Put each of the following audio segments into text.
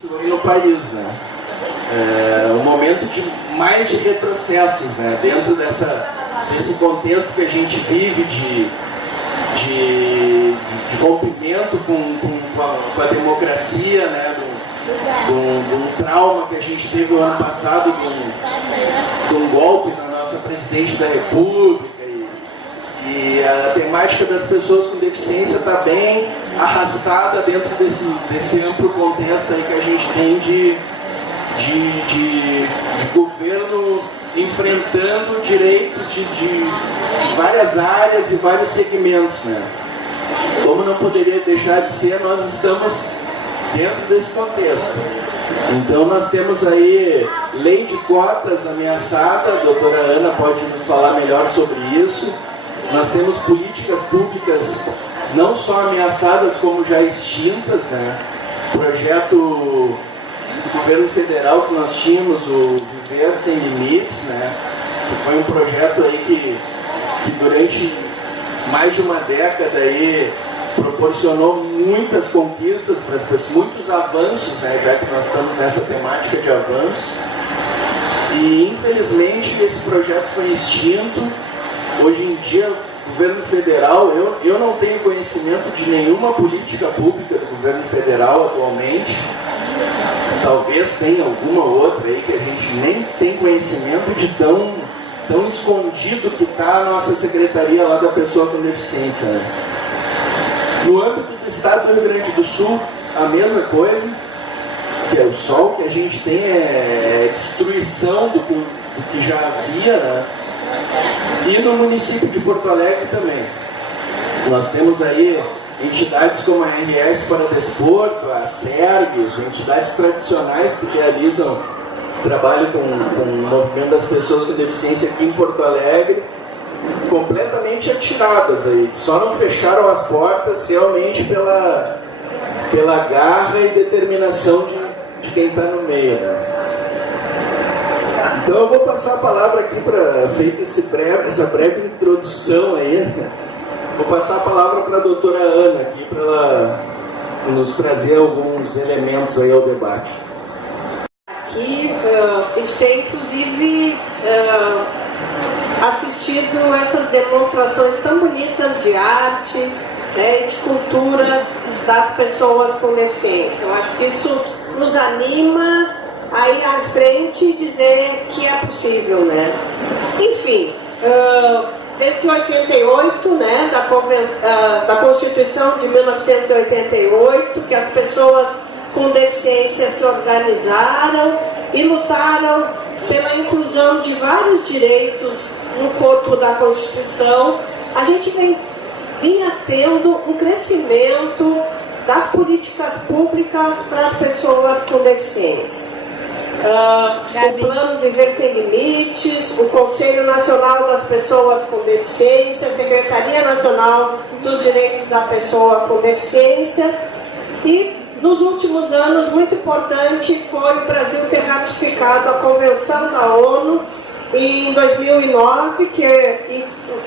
no país, né? Um momento de mais de retrocessos, né? Dentro desse contexto que a gente vive de rompimento com a democracia, né? Do trauma que a gente teve o ano passado, de um golpe na nossa presidente da República, e a temática das pessoas com deficiência está bem arrastada dentro desse amplo contexto aí que a gente tem de governo enfrentando direitos de várias áreas e vários segmentos, né? Como não poderia deixar de ser, nós estamos dentro desse contexto. Então nós temos aí lei de cotas ameaçada, a doutora Ana pode nos falar melhor sobre isso. Nós temos políticas públicas não só ameaçadas, como já extintas, né? Projeto do governo federal que nós tínhamos, o Viver Sem Limites, né? Que foi um projeto aí que durante mais de uma década aí proporcionou muitas conquistas para as pessoas, muitos avanços, né? Já que nós estamos nessa temática de avanço. E infelizmente esse projeto foi extinto. Hoje em dia, o governo federal, eu não tenho conhecimento de nenhuma política pública do governo federal atualmente. Talvez tenha alguma outra aí que a gente nem tem conhecimento de tão escondido que está a nossa secretaria lá da pessoa com deficiência, né? No âmbito do estado do Rio Grande do Sul, a mesma coisa, que é o sol que a gente tem é destruição do que já havia, né? E no município de Porto Alegre também. Nós temos aí entidades como a RS para Desporto, a SERGS, entidades tradicionais que realizam trabalho com o movimento das pessoas com deficiência aqui em Porto Alegre, completamente atiradas aí. Só não fecharam as portas realmente pela garra e determinação de quem está no meio, né? Então eu vou passar a palavra aqui para feita essa breve introdução aí. Vou passar a palavra para a doutora Ana aqui para ela nos trazer alguns elementos aí ao debate. Aqui a gente tem inclusive assistido essas demonstrações tão bonitas de arte, né, de cultura das pessoas com deficiência. Eu acho que isso nos anima a ir à frente e dizer que é possível, né? Enfim, desde 88, né, da Constituição de 1988, que as pessoas com deficiência se organizaram e lutaram pela inclusão de vários direitos no corpo da Constituição, a gente vinha tendo um crescimento das políticas públicas para as pessoas com deficiência. O Plano Viver Sem Limites, o Conselho Nacional das Pessoas com Deficiência, a Secretaria Nacional dos Direitos da Pessoa com Deficiência. E nos últimos anos, muito importante foi o Brasil ter ratificado a Convenção da ONU em 2009, que é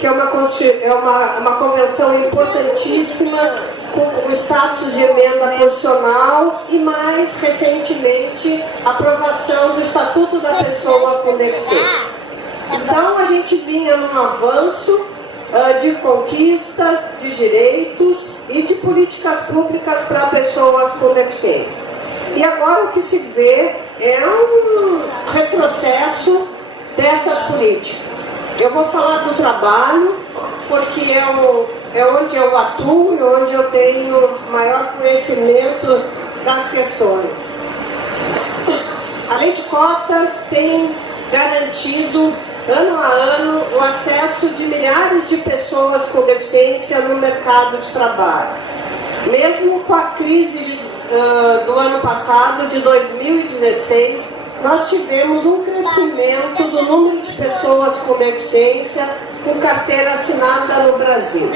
uma convenção importantíssima, com o status de emenda constitucional e, mais recentemente, a aprovação do Estatuto da Pessoa com Deficiência. Então, a gente vinha num avanço de conquistas, de direitos e de políticas públicas para pessoas com deficiência. E agora o que se vê é um retrocesso dessas políticas. Eu vou falar do trabalho, porque é onde eu atuo e onde eu tenho maior conhecimento das questões. A lei de cotas tem garantido, ano a ano, o acesso de milhares de pessoas com deficiência no mercado de trabalho. Mesmo com a crise do ano passado, de 2016, nós tivemos um crescimento do número de pessoas com deficiência com carteira assinada no Brasil.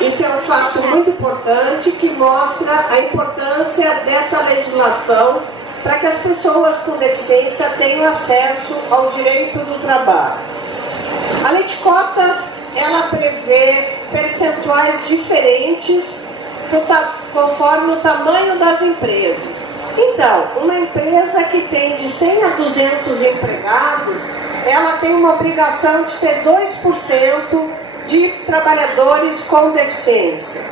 Isso é um fato muito importante que mostra a importância dessa legislação para que as pessoas com deficiência tenham acesso ao direito do trabalho. A lei de cotas, ela prevê percentuais diferentes conforme o tamanho das empresas. Então, uma empresa que tem de 100 a 200 empregados, ela tem uma obrigação de ter 2% de trabalhadores com deficiência.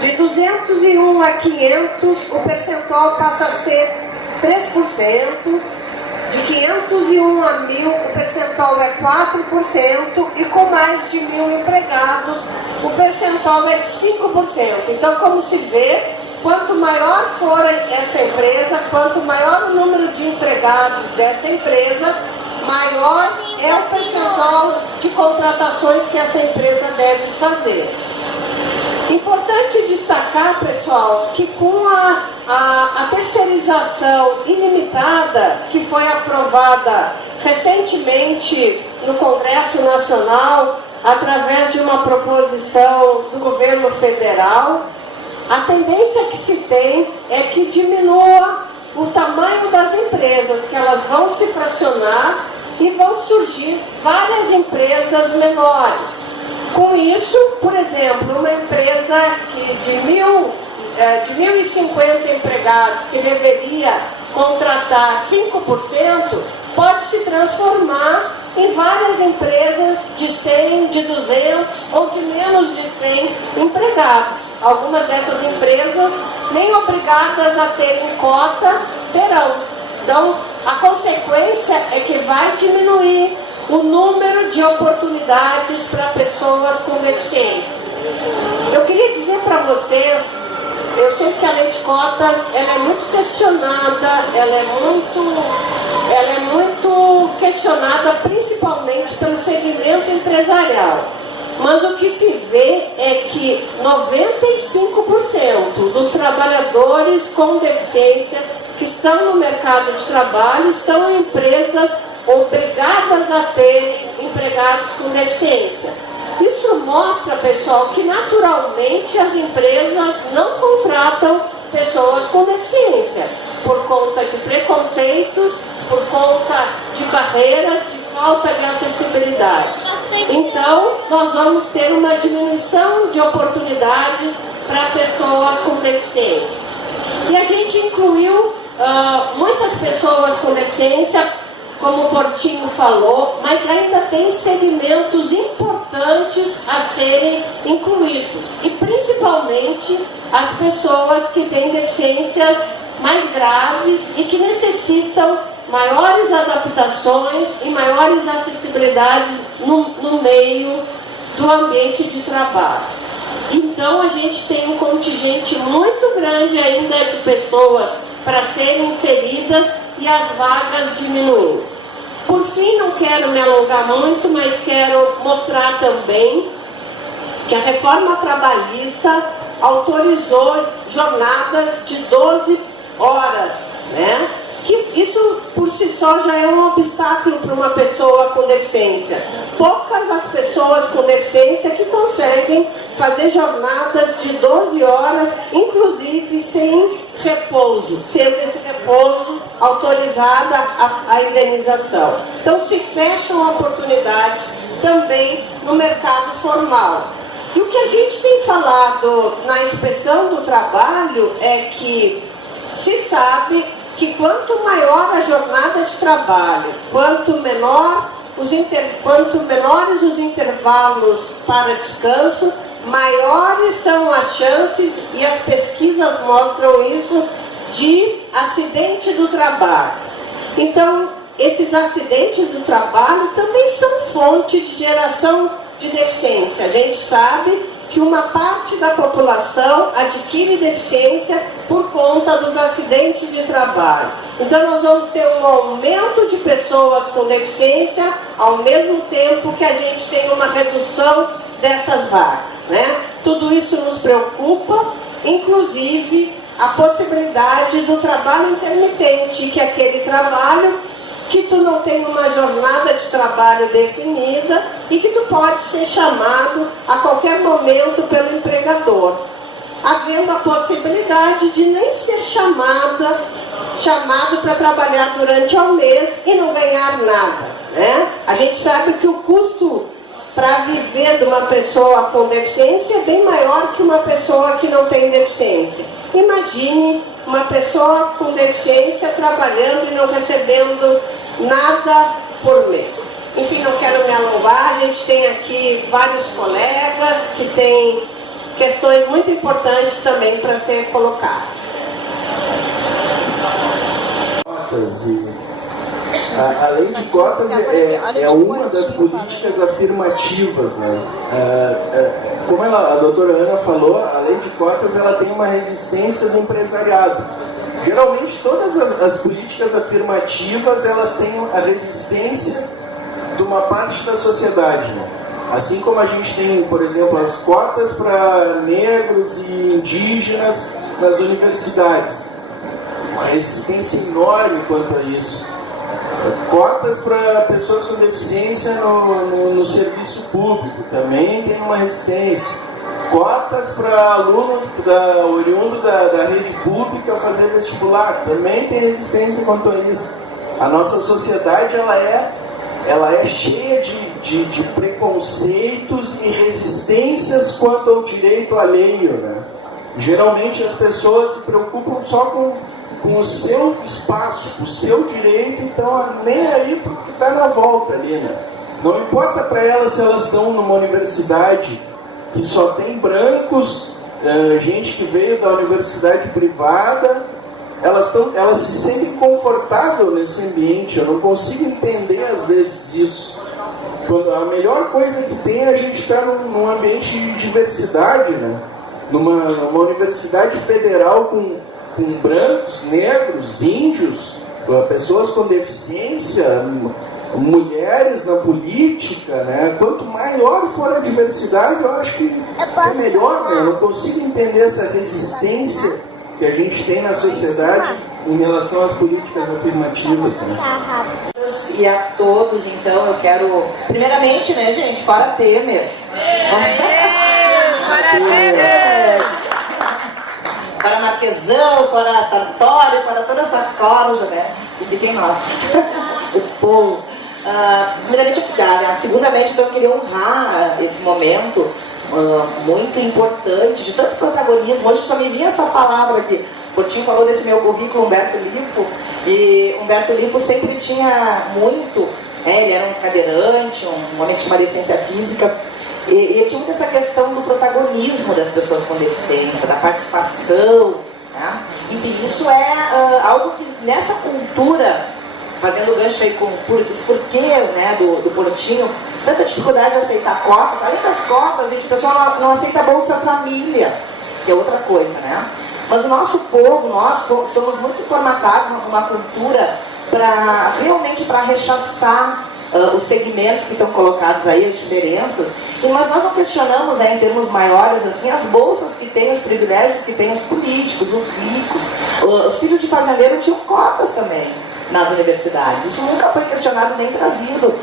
De 201 a 500, o percentual passa a ser 3%. De 501 a 1.000, o percentual é 4%. E com mais de 1.000 empregados, o percentual é de 5%. Então, como se vê, quanto maior for essa empresa, quanto maior o número de empregados dessa empresa, maior é o percentual de contratações que essa empresa deve fazer. Importante destacar, pessoal, que com a terceirização ilimitada, que foi aprovada recentemente no Congresso Nacional, através de uma proposição do governo federal, a tendência que se tem é que diminua o tamanho das empresas, que elas vão se fracionar e vão surgir várias empresas menores. Com isso, por exemplo, uma empresa de 1.050 empregados que deveria contratar 5%, pode se transformar em várias empresas de 100, de 200 ou de menos de 100 empregados. Algumas dessas empresas, nem obrigadas a terem cota, terão. Então, a consequência é que vai diminuir o número de oportunidades para pessoas com deficiência. Eu queria dizer para vocês, eu sei que a lei de cotas ela é muito questionada, ela é muito questionada principalmente pelo segmento empresarial. Mas o que se vê é que 95% dos trabalhadores com deficiência que estão no mercado de trabalho estão em empresas obrigadas a terem empregados com deficiência. Isso mostra, pessoal, que naturalmente as empresas não contratam pessoas com deficiência, por conta de preconceitos, por conta de barreiras, de falta de acessibilidade. Então, nós vamos ter uma diminuição de oportunidades para pessoas com deficiência. E a gente incluiu muitas pessoas com deficiência, como o Portinho falou, mas ainda tem segmentos importantes a serem incluídos. E principalmente as pessoas que têm deficiências mais graves e que necessitam maiores adaptações e maiores acessibilidades no meio do ambiente de trabalho. Então a gente tem um contingente muito grande ainda de pessoas para serem inseridas e as vagas diminuindo. Por fim, não quero me alongar muito, mas quero mostrar também que a reforma trabalhista autorizou jornadas de 12 horas, né? Que isso por si só já é um obstáculo para uma pessoa com deficiência. Poucas as pessoas com deficiência que conseguem fazer jornadas de 12 horas, inclusive sem repouso, sendo esse repouso autorizada a indenização. Então se fecham oportunidades também no mercado formal. E o que a gente tem falado na inspeção do trabalho é que se sabe que quanto maior a jornada de trabalho, quanto menores os intervalos para descanso, maiores são as chances, e as pesquisas mostram isso, de acidente do trabalho. Então, esses acidentes do trabalho também são fonte de geração de deficiência. A gente sabe que uma parte da população adquire deficiência por conta dos acidentes de trabalho. Então nós vamos ter um aumento de pessoas com deficiência, ao mesmo tempo que a gente tem uma redução dessas vagas, né? Tudo isso nos preocupa, inclusive a possibilidade do trabalho intermitente, que é aquele trabalho que tu não tem uma jornada de trabalho definida e que tu pode ser chamado a qualquer momento pelo empregador, havendo a possibilidade de nem ser chamado para trabalhar durante um mês e não ganhar nada, né? A gente sabe que o custo para viver de uma pessoa com deficiência é bem maior que uma pessoa que não tem deficiência. Imagine uma pessoa com deficiência trabalhando e não recebendo nada por mês. Enfim, não quero me alongar, a gente tem aqui vários colegas que têm questões muito importantes também para serem colocadas. A lei de cotas é uma das políticas afirmativas, né? Como a doutora Ana falou, a lei de cotas ela tem uma resistência do empresariado. Geralmente todas as políticas afirmativas elas têm a resistência de uma parte da sociedade, né? Assim como a gente tem, por exemplo, as cotas para negros e indígenas nas universidades. Uma resistência enorme quanto a isso. Cotas para pessoas com deficiência no serviço público também tem uma resistência. Cotas para aluno oriundo da rede pública fazer vestibular também tem resistência quanto a isso. A nossa sociedade ela é cheia de preconceitos e resistências quanto ao direito alheio, né? Geralmente as pessoas se preocupam só com o seu espaço, o seu direito, então nem aí porque está na volta ali, né? Não importa para elas se elas estão numa universidade que só tem brancos, gente que veio da universidade privada, elas se sentem confortáveis nesse ambiente. Eu não consigo entender às vezes isso. Quando a melhor coisa que tem é a gente estar num ambiente de diversidade, né? Numa universidade federal com brancos, negros, índios, pessoas com deficiência, mulheres na política, né? Quanto maior for a diversidade, eu acho que é melhor, né? Eu não consigo entender essa resistência que a gente tem na sociedade em relação às políticas afirmativas, né? E a todos, então, eu quero... Primeiramente, né, gente? Fora Temer! Fora Temer! Fora Marquesão, fora Sartori, fora toda essa corja, né? Que fiquem nós. O povo. Primeiramente, obrigada. Segundamente, então, eu queria honrar esse momento muito importante, de tanto protagonismo. Hoje só me vinha essa palavra aqui. O Portinho falou desse meu currículo, Humberto Lipo, e Humberto Lipo sempre tinha muito, ele era um cadeirante, um homem que tinha uma deficiência física, e ele tinha muito essa questão do protagonismo das pessoas com deficiência, da participação, né? Enfim, isso é algo que nessa cultura, fazendo gancho aí com os porquês, né, do Portinho, tanta dificuldade de aceitar cotas. Além das cotas, gente, o pessoal não aceita a Bolsa Família, que é outra coisa, né? Mas o nosso povo, nós somos muito formatados numa cultura realmente para rechaçar os segmentos que estão colocados aí, as diferenças, mas nós não questionamos, né, em termos maiores, assim, as bolsas que têm, os privilégios que têm os políticos, os ricos. Os filhos de fazendeiro tinham cotas também nas universidades. Isso nunca foi questionado nem trazido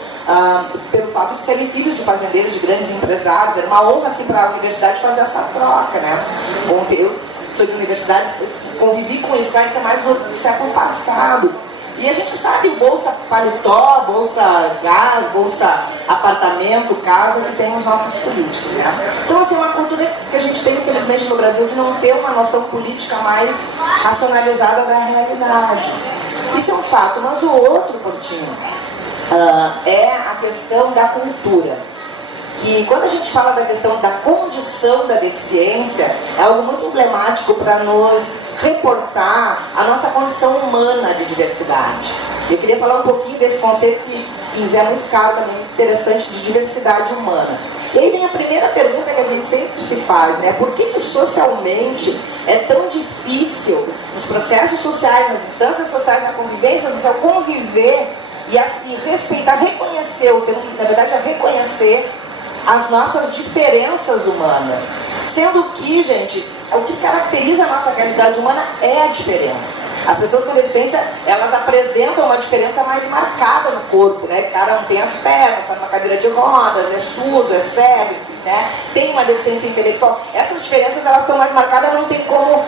pelo fato de serem filhos de fazendeiros, de grandes empresários. Era uma honra assim, para a universidade fazer essa troca, né? Bom, eu sou de universidade, convivi com isso, vai ser mais do século passado. E a gente sabe bolsa paletó, bolsa gás, bolsa apartamento, casa que tem os nossos políticos, né? Então, assim, é uma cultura que a gente tem, infelizmente, no Brasil, de não ter uma noção política mais racionalizada da realidade. Isso é um fato, mas o outro, Portinho, é a questão da cultura. Que quando a gente fala da questão da condição da deficiência, é algo muito emblemático para nos reportar a nossa condição humana de diversidade. Eu queria falar um pouquinho desse conceito que é muito caro também, interessante, de diversidade humana. E aí vem a primeira pergunta que a gente sempre se faz, né? Por que que socialmente é tão difícil, nos processos sociais, nas instâncias sociais, na convivência social, conviver e respeitar, reconhecer, na verdade é reconhecer as nossas diferenças humanas. Sendo que, gente, o que caracteriza a nossa realidade humana é a diferença. As pessoas com deficiência, elas apresentam uma diferença mais marcada no corpo, né? O cara não tem as pernas, está numa cadeira de rodas, é surdo, é cego, né? Tem uma deficiência intelectual. Essas diferenças, elas estão mais marcadas, não tem como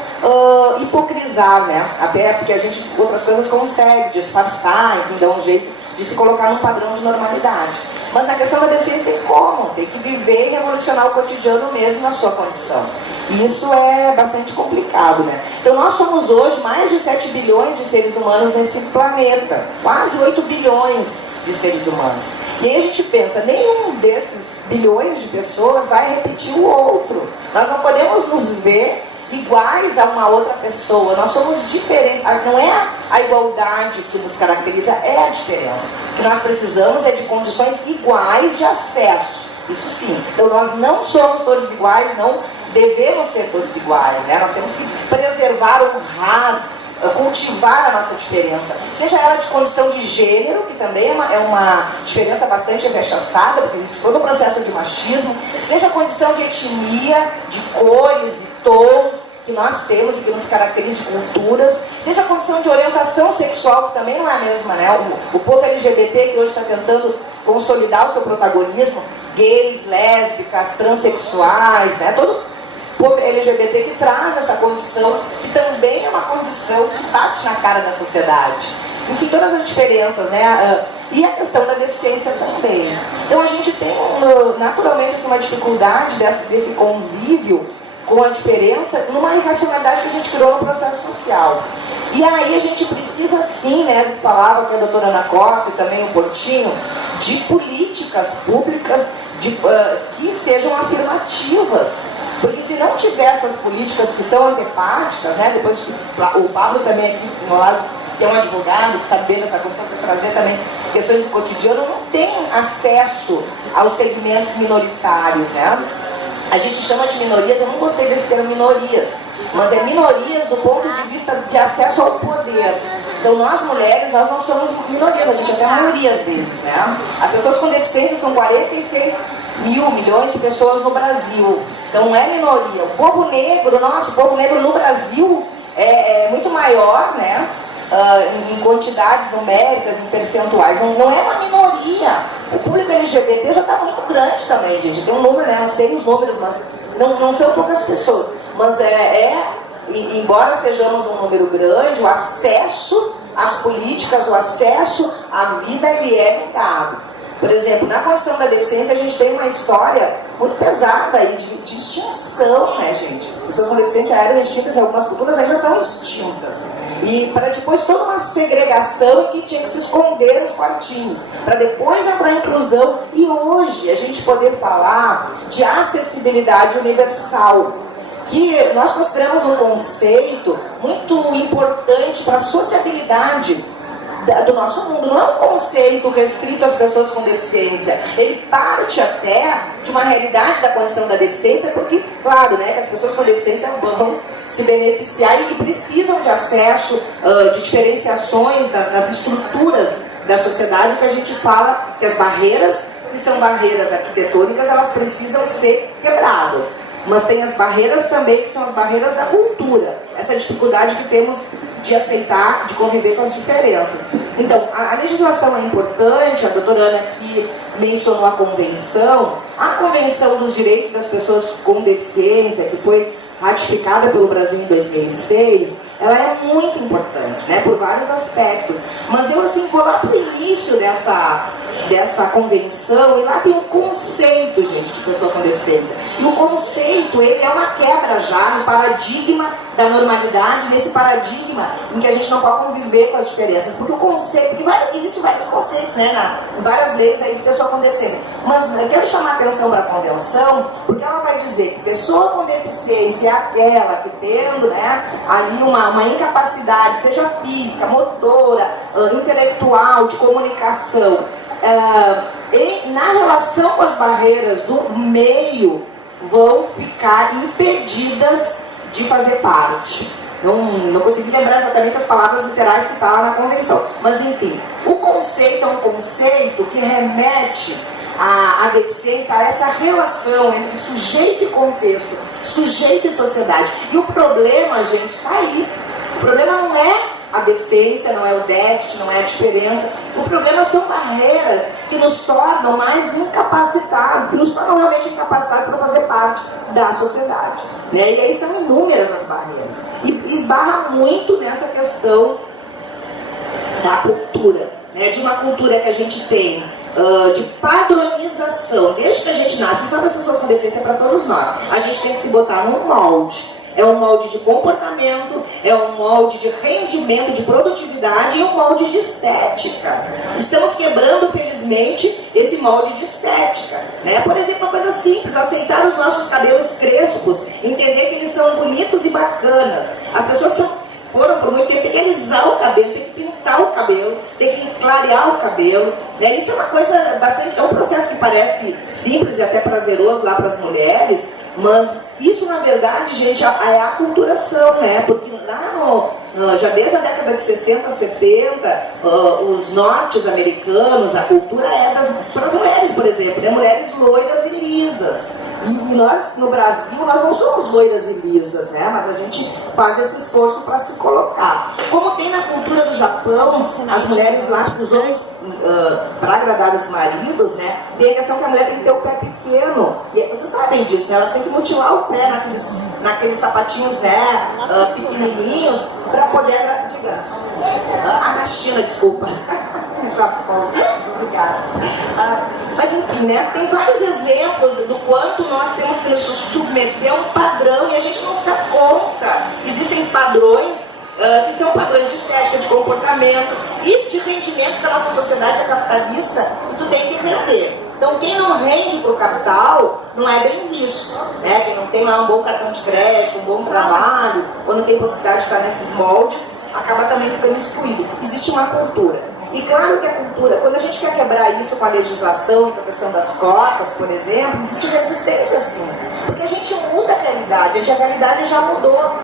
hipocrisar, né? Até porque a gente, outras coisas consegue disfarçar, enfim, dar um jeito. de se colocar num padrão de normalidade. Mas na questão da deficiência tem como, tem que viver e revolucionar o cotidiano mesmo na sua condição. E isso é bastante complicado, né? Então nós somos hoje mais de 7 bilhões de seres humanos nesse planeta, quase 8 bilhões de seres humanos. E aí a gente pensa, nenhum desses bilhões de pessoas vai repetir o outro. Nós não podemos nos ver iguais a uma outra pessoa, nós somos diferentes. Não é a igualdade que nos caracteriza, é a diferença. O que nós precisamos é de condições iguais de acesso, isso sim. Então nós não somos todos iguais, não devemos ser todos iguais, né? Nós temos que preservar, honrar, cultivar a nossa diferença, seja ela de condição de gênero, que também é uma diferença bastante rechaçada, porque existe todo o processo de machismo, seja a condição de etnia, de cores e tons que nós temos e que nos caracteriza, de culturas, seja a condição de orientação sexual, que também não é a mesma, né? O povo LGBT que hoje está tentando consolidar o seu protagonismo, gays, lésbicas, transexuais, né? Todo o povo LGBT que traz essa condição, que também é uma condição que bate na cara da sociedade. Enfim, todas as diferenças, né? E a questão da deficiência também. Então a gente tem naturalmente assim, uma dificuldade desse convívio com a diferença numa irracionalidade que a gente criou no processo social. E aí a gente precisa sim, né, falava com a doutora Ana Costa e também o Portinho, de políticas públicas que sejam afirmativas. Porque se não tiver essas políticas que são antepáticas, né, depois o Pablo também aqui do meu lado, que é um advogado, que sabe bem dessa condição, para trazer também questões do cotidiano, não tem acesso aos segmentos minoritários, né? A gente chama de minorias, eu não gostei desse termo minorias, mas é minorias do ponto de vista de acesso ao poder. Então nós mulheres, nós não somos minorias, a gente é até maioria às vezes, né? As pessoas com deficiência são 46 milhões de pessoas no Brasil, então não é minoria. O povo negro, nosso povo negro no Brasil é muito maior, né? Em quantidades numéricas, em percentuais, não é uma minoria. O público LGBT já está muito grande também, gente. Tem um número, né? Não sei os números, mas não são poucas pessoas. Mas embora sejamos um número grande, o acesso às políticas, o acesso à vida, ele é negado. Por exemplo, na condição da deficiência, a gente tem uma história muito pesada aí de extinção, né, gente? As pessoas com deficiência eram extintas e algumas culturas ainda são extintas. E para depois toda uma segregação que tinha que se esconder nos quartinhos, para depois entrar a inclusão. E hoje a gente poder falar de acessibilidade universal, que nós consideramos um conceito muito importante para a sociabilidade do nosso mundo. Não é um conceito restrito às pessoas com deficiência. Ele parte até de uma realidade da condição da deficiência, porque, claro, né, que as pessoas com deficiência vão se beneficiar e precisam de acesso, de diferenciações das estruturas da sociedade, que a gente fala que as barreiras, que são barreiras arquitetônicas, elas precisam ser quebradas. Mas tem as barreiras também, que são as barreiras da cultura. Essa dificuldade que temos de aceitar, de conviver com as diferenças. Então, a legislação é importante, a doutora Ana aqui mencionou a Convenção dos Direitos das Pessoas com Deficiência, que foi ratificada pelo Brasil em 2006, ela é muito importante, né, por vários aspectos. Mas eu, assim, vou lá para o início dessa convenção, e lá tem um conceito, gente, de pessoa com deficiência. E o conceito, ele é uma quebra já no paradigma da normalidade, nesse paradigma em que a gente não pode conviver com as diferenças. Porque o conceito, porque existem vários conceitos, né, várias leis aí de pessoa com deficiência. Mas eu quero chamar a atenção para a convenção, porque ela vai dizer que pessoa com deficiência é aquela que tendo, né, ali uma incapacidade, seja física, motora, intelectual, de comunicação, na relação com as barreiras do meio, vão ficar impedidas de fazer parte. Não consegui lembrar exatamente as palavras literais que está lá na convenção. Mas, enfim, o conceito é um conceito que remete a deficiência, a essa relação entre sujeito e contexto, sujeito e sociedade. E o problema, gente, está aí. O problema não é a deficiência, não é o déficit, não é a diferença. O problema são barreiras que nos tornam mais incapacitados, que nos tornam realmente incapacitados para fazer parte da sociedade, né? E aí são inúmeras as barreiras. E esbarra muito nessa questão da cultura. né, de uma cultura que a gente tem de padronização, desde que a gente nasce, isso não é para as pessoas com deficiência, é para todos nós. A gente tem que se botar num molde. É um molde de comportamento, é um molde de rendimento, de produtividade e um molde de estética. Estamos quebrando, felizmente, esse molde de estética. Né? Por exemplo, uma coisa simples, aceitar os nossos cabelos crespos, entender que eles são bonitos e bacanas. As pessoas foram por muito tempo, tem que alisar o cabelo, tem que pintar o cabelo, tem que clarear o cabelo. Né? Isso é uma coisa bastante... É um processo que parece simples e até prazeroso lá para as mulheres, mas isso, na verdade, gente, é a aculturação, né? Porque lá já desde a década de 60, 70, os norte-americanos, a cultura é para as mulheres, por exemplo, né? Mulheres loiras e lisas. E nós, no Brasil, nós não somos loiras e lisas, né? Mas a gente faz esse esforço para se colocar. Como tem na cultura do Japão, as mulheres lá, os homens, para agradar os maridos, né? Tem a questão que a mulher tem que ter o pé pequeno. E vocês sabem disso, né? Elas têm que mutilar o pé naqueles sapatinhos, né? Pequenininhos, para poder... Diga. A China, desculpa. Obrigada. Mas enfim, né? Tem vários exemplos do quanto nós temos que nos submeter a um padrão e a gente não se dá conta. Existem padrões que são padrões de estética, de comportamento e de rendimento da nossa sociedade capitalista, e tu tem que render. Então, quem não rende para o capital não é bem visto. Né? Quem não tem lá um bom cartão de crédito, um bom trabalho, ou não tem possibilidade de estar nesses moldes, acaba também ficando excluído. Existe uma cultura. E claro que a cultura, quando a gente quer quebrar isso com a legislação, com a questão das cotas, por exemplo, existe resistência sim. Porque a gente muda a realidade já mudou.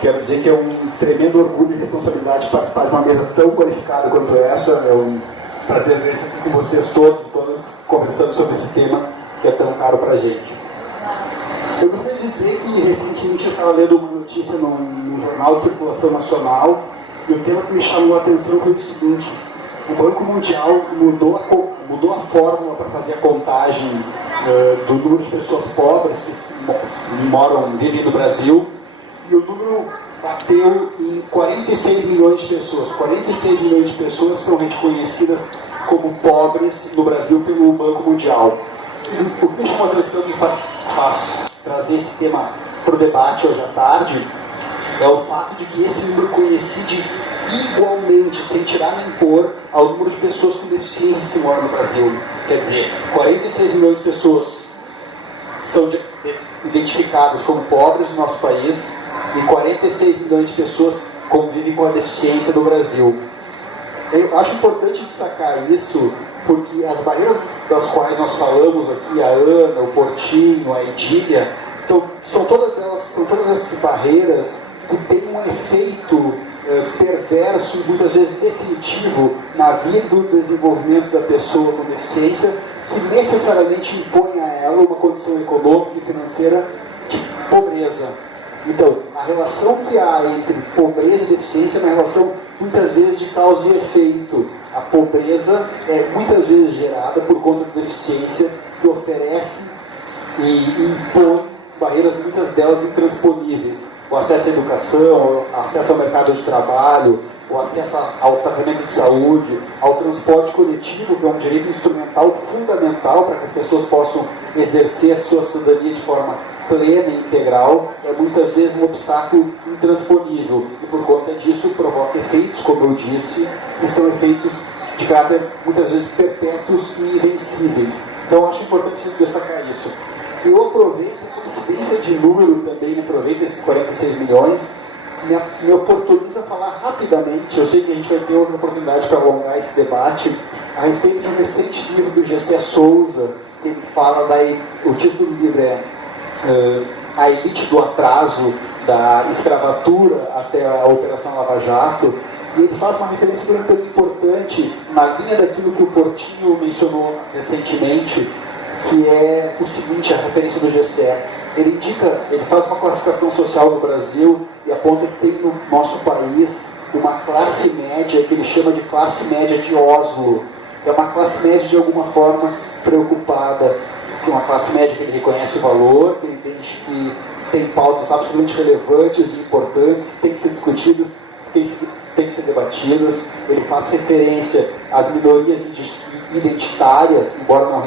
Quero dizer que é um tremendo orgulho e responsabilidade participar de uma mesa tão qualificada quanto essa. É um prazer ver aqui com vocês todas conversando sobre esse tema que é tão caro para a gente. Eu gostaria de dizer que recentemente eu estava lendo uma notícia num jornal de circulação nacional e o tema que me chamou a atenção foi o seguinte: o Banco Mundial mudou a fórmula para fazer a contagem do número de pessoas pobres que vivem no Brasil, e o número bateu em 46 milhões de pessoas. 46 milhões de pessoas são reconhecidas como pobres no Brasil pelo Banco Mundial. O que me chamou a atenção e faz trazer esse tema para o debate hoje à tarde é o fato de que esse número coincide igualmente, sem tirar nem pôr, ao número de pessoas com deficiências que moram no Brasil. Quer dizer, 46 milhões de pessoas são identificadas como pobres no nosso país e 46 milhões de pessoas convivem com a deficiência no Brasil. Eu acho importante destacar isso porque as barreiras das quais nós falamos aqui, a Ana, o Portinho, a Edília, então, são todas essas barreiras que têm um efeito perverso e muitas vezes definitivo na vida do desenvolvimento da pessoa com deficiência, que necessariamente impõe a ela uma condição econômica e financeira de pobreza. Então, a relação que há entre pobreza e deficiência é uma relação muitas vezes de causa e efeito. A pobreza é muitas vezes gerada por conta da deficiência que oferece e impõe barreiras, muitas delas intransponíveis. O acesso à educação, o acesso ao mercado de trabalho, o acesso ao tratamento de saúde, ao transporte coletivo, que é um direito instrumental fundamental para que as pessoas possam exercer a sua cidadania de forma plena e integral, é muitas vezes um obstáculo intransponível. E por conta disso provoca efeitos, como eu disse, que são efeitos de caráter muitas vezes perpétuos e invencíveis. Então acho importante destacar isso. Eu aproveito a coincidência de número também, aproveito esses 46 milhões, me oportuniza falar rapidamente, eu sei que a gente vai ter outra oportunidade para alongar esse debate, a respeito de um recente livro do Gessé Souza, que ele fala, o título do livro é A Elite do Atraso, da escravatura até a Operação Lava Jato, e ele faz uma referência muito importante na linha daquilo que o Portinho mencionou recentemente, que é o seguinte, a referência do Gessé. Ele faz uma classificação social no Brasil e aponta que tem no nosso país uma classe média que ele chama de classe média de Oslo. É uma classe média de alguma forma preocupada, que é uma classe média que ele reconhece o valor, que ele entende que tem pautas absolutamente relevantes e importantes, que têm que ser discutidas, têm que ser debatidas. Ele faz referência às minorias identitárias, embora não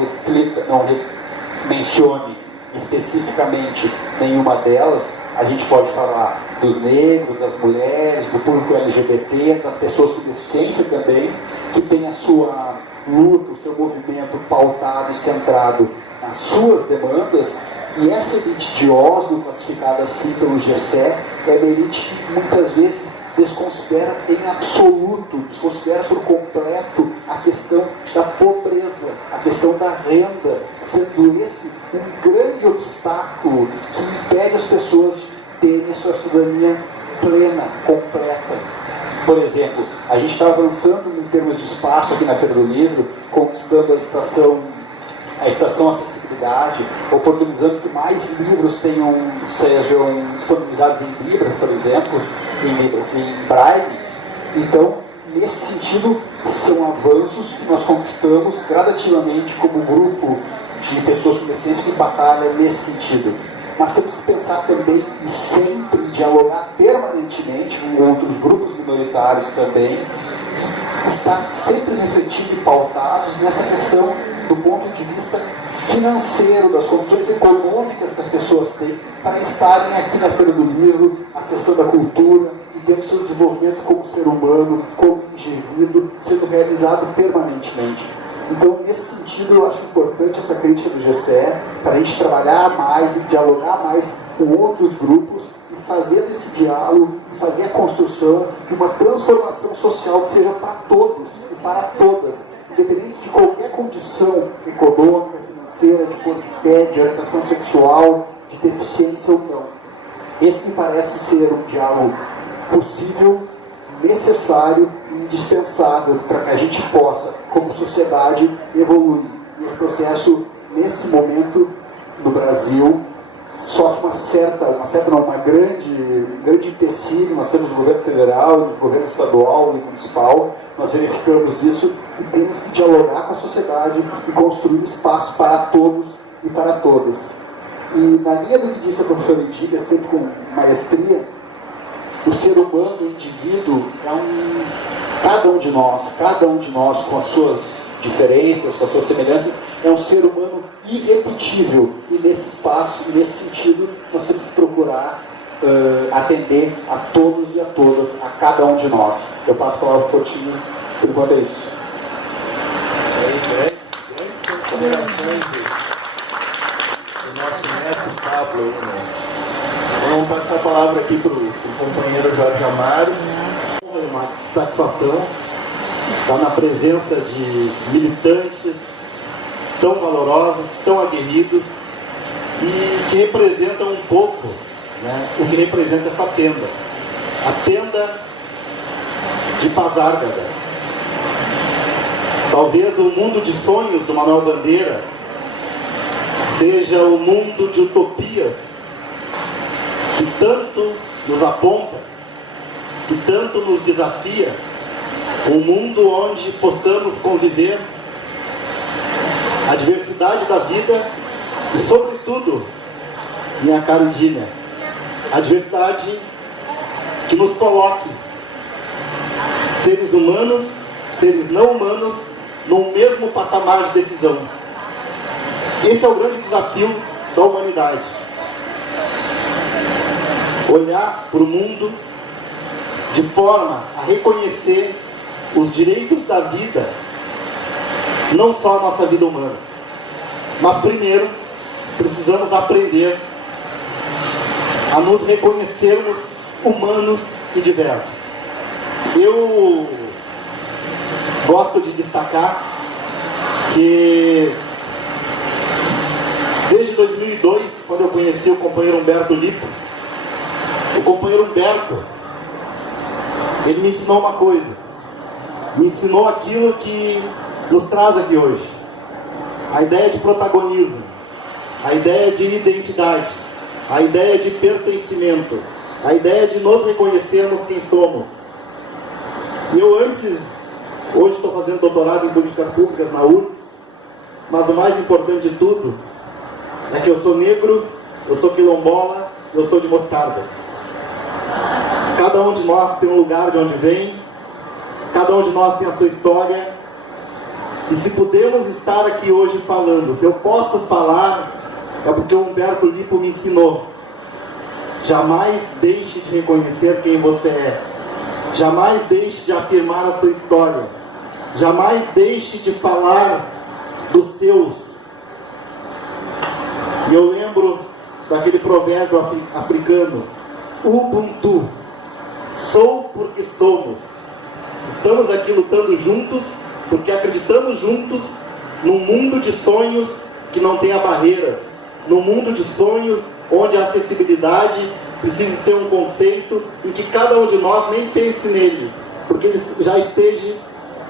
mencione especificamente nenhuma delas. A gente pode falar dos negros, das mulheres, do público LGBT, das pessoas com deficiência também, que tem a sua luta, o seu movimento pautado e centrado nas suas demandas. E essa elite de Oslo, classificada assim pelo GSE, é uma elite que muitas vezes desconsidera em absoluto, desconsidera por completo a questão da pobreza, a questão da renda, sendo esse um grande obstáculo que impede as pessoas de terem a sua cidadania plena, completa. Por exemplo, a gente está avançando em termos de espaço aqui na Feira do Livro, conquistando a estação acessibilidade, oportunizando que mais livros sejam disponibilizados em Libras, por exemplo, em Braille. Então, nesse sentido, são avanços que nós conquistamos gradativamente como grupo de pessoas com deficiência que batalham nesse sentido. Mas temos que pensar também e sempre dialogar permanentemente com outros grupos minoritários também, estar sempre refletindo e pautados nessa questão do ponto de vista financeiro, das condições econômicas que as pessoas têm para estarem aqui na Feira do Livro, acessando a cultura e tendo seu desenvolvimento como ser humano, como indivíduo, sendo realizado permanentemente. Então, nesse sentido, eu acho importante essa crítica do GSE para a gente trabalhar mais e dialogar mais com outros grupos e fazer desse diálogo, fazer a construção de uma transformação social que seja para todos e para todas, independente de qualquer condição econômica, financeira, de cor de pele, de orientação sexual, de deficiência ou não. Esse me parece ser um diálogo possível, necessário e indispensável para que a gente possa, como sociedade, evoluir. E esse processo, nesse momento, no Brasil, sofre um grande empecilho. Nós temos o governo federal, o governo estadual e municipal, nós verificamos isso e temos que dialogar com a sociedade e construir espaço para todos e para todas. E na linha do que disse a professora Edília, sempre com maestria, o ser humano, o indivíduo, cada um de nós com as suas diferenças, com as suas semelhanças, é um ser humano irrepetível. E nesse espaço, e nesse sentido, nós temos que procurar atender a todos e a todas, a cada um de nós. Eu passo a palavra para o Coutinho, por enquanto é isso. Grandes considerações do nosso mestre Pablo, né? Vamos passar a palavra aqui para o companheiro Jorge Amaro. É uma satisfação estar na presença de militantes tão valorosos, tão aguerridos e que representam um pouco, né, o que representa essa tenda. A tenda de Pasárgada. Talvez o mundo de sonhos do Manuel Bandeira seja o mundo de utopias que tanto nos aponta, que tanto nos desafia, um mundo onde possamos conviver a diversidade da vida e, sobretudo, minha cara Indígena, a diversidade que nos coloque seres humanos, seres não humanos, num mesmo patamar de decisão. Esse é o grande desafio da humanidade. Olhar para o mundo de forma a reconhecer os direitos da vida, não só a nossa vida humana, mas primeiro precisamos aprender a nos reconhecermos humanos e diversos. Eu gosto de destacar que desde 2002, quando eu conheci o companheiro Humberto Lipo, o companheiro Humberto, ele me ensinou uma coisa, me ensinou aquilo que nos traz aqui hoje, a ideia de protagonismo, a ideia de identidade, a ideia de pertencimento, a ideia de nos reconhecermos quem somos. E eu hoje estou fazendo doutorado em políticas públicas na URGS, mas o mais importante de tudo é que eu sou negro, eu sou quilombola, eu sou de Mostardas. Cada um de nós tem um lugar de onde vem, um de nós tem a sua história. E se podemos estar aqui hoje falando, se eu posso falar, é porque o Humberto Lippo me ensinou. Jamais deixe de reconhecer quem você é. Jamais deixe de afirmar a sua história. Jamais deixe de falar dos seus. E eu lembro daquele provérbio africano, Ubuntu, sou porque somos. Estamos aqui lutando juntos, porque acreditamos juntos num mundo de sonhos que não tenha barreiras, num mundo de sonhos onde a acessibilidade precisa ser um conceito em que cada um de nós nem pense nele, porque ele já esteja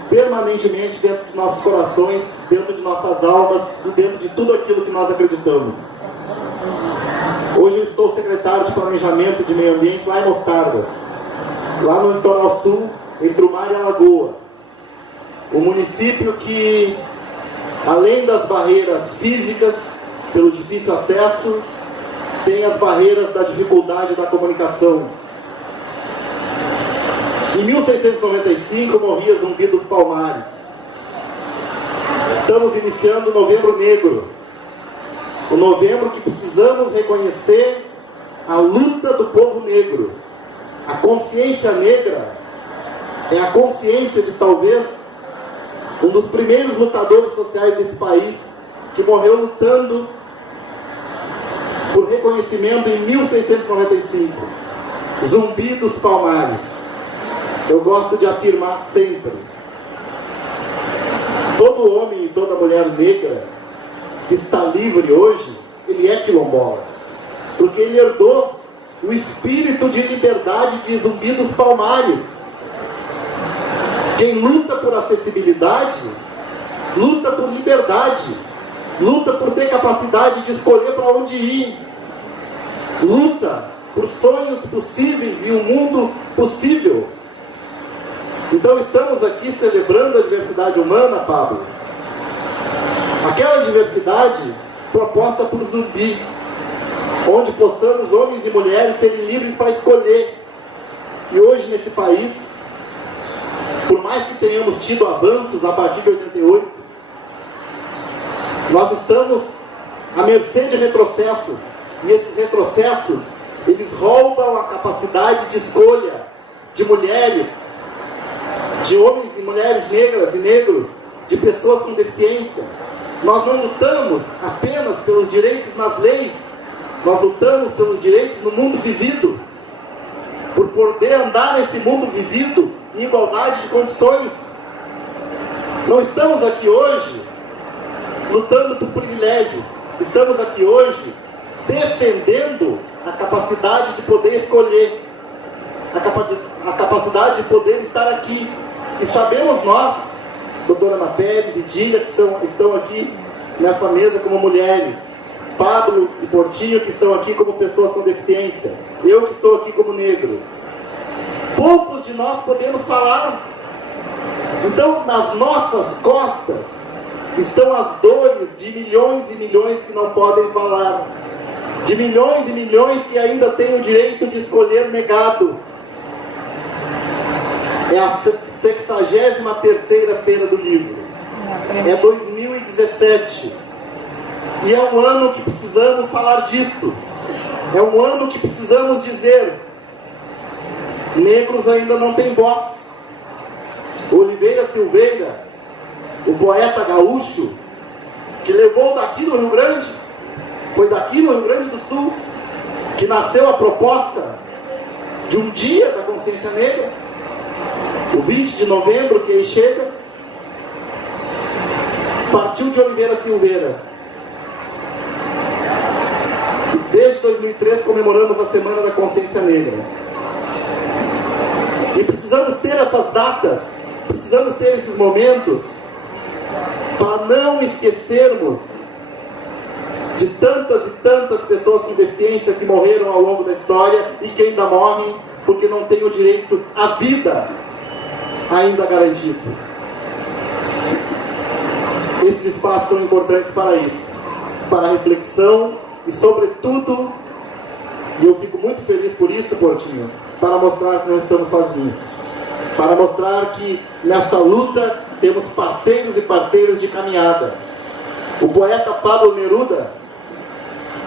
permanentemente dentro de nossos corações, dentro de nossas almas e dentro de tudo aquilo que nós acreditamos. Hoje eu estou secretário de Planejamento de Meio Ambiente lá em Mostardas, lá no litoral sul, entre o mar e a lagoa. O município que, além das barreiras físicas, pelo difícil acesso, tem as barreiras da dificuldade da comunicação. Em 1695 morria Zumbi dos Palmares. Estamos iniciando o Novembro Negro. O novembro que precisamos reconhecer a luta do povo negro. A consciência negra é a consciência de talvez um dos primeiros lutadores sociais desse país, que morreu lutando por reconhecimento em 1695. Zumbi dos Palmares. Eu gosto de afirmar sempre: todo homem e toda mulher negra que está livre hoje, ele é quilombola, porque ele herdou o espírito de liberdade de Zumbi dos Palmares. Quem luta por acessibilidade, luta por liberdade, luta por ter capacidade de escolher para onde ir, luta por sonhos possíveis e um mundo possível. Então estamos aqui celebrando a diversidade humana, Pablo. Aquela diversidade proposta por Zumbi, onde possamos, homens e mulheres, serem livres para escolher. E hoje nesse país, por mais que tenhamos tido avanços a partir de 88, nós estamos à mercê de retrocessos. E esses retrocessos, eles roubam a capacidade de escolha de mulheres, de homens e mulheres negras e negros, de pessoas com deficiência. Nós não lutamos apenas pelos direitos nas leis, nós lutamos pelos direitos no mundo vivido, por poder andar nesse mundo vivido em igualdade de condições. Não estamos aqui hoje lutando por privilégios, estamos aqui hoje defendendo a capacidade de poder escolher, a capacidade de poder estar aqui. E sabemos nós, doutora Ana Pérez e Dília, que estão aqui nessa mesa como mulheres, Pablo e Portinho, que estão aqui como pessoas com deficiência, eu que estou aqui como negro. Poucos de nós podemos falar. Então, nas nossas costas estão as dores de milhões e milhões que não podem falar, de milhões e milhões que ainda têm o direito de escolher negado. É a 63ª Feira do Livro. É 2017. E é um ano que precisamos falar disso. É um ano que precisamos dizer: negros ainda não têm voz. Oliveira Silveira, o poeta gaúcho, que levou daqui do Rio Grande, foi daqui no Rio Grande do Sul que nasceu a proposta de um dia da consciência negra, o 20 de novembro, que aí chega. Partiu de Oliveira Silveira. E desde 2003 comemoramos a Semana da Consciência Negra. E precisamos ter essas datas, precisamos ter esses momentos, para não esquecermos de tantas e tantas pessoas com deficiência que morreram ao longo da história e que ainda morrem porque não têm o direito à vida ainda garantido. Esses espaços são importantes para isso, para a reflexão e, sobretudo, e eu fico muito feliz por isso, Portinho, para mostrar que não estamos sozinhos. para mostrar que nesta luta temos parceiros e parceiras de caminhada. O poeta Pablo Neruda,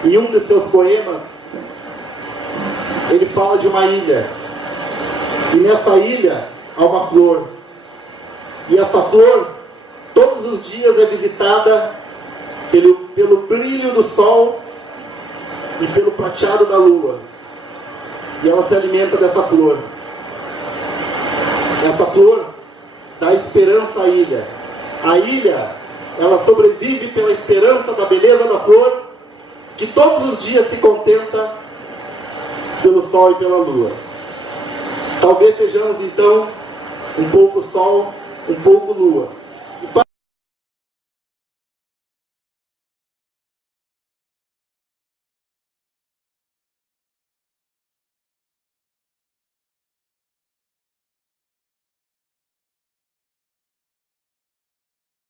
em um de seus poemas, ele fala de uma ilha. E nessa ilha há uma flor. E essa flor, todos os dias é visitada pelo brilho do sol e pelo prateado da lua. E ela se alimenta dessa flor. Essa flor dá esperança à ilha. A ilha, ela sobrevive pela esperança da beleza da flor, que todos os dias se contenta pelo sol e pela lua. Talvez sejamos então um pouco sol, um pouco lua.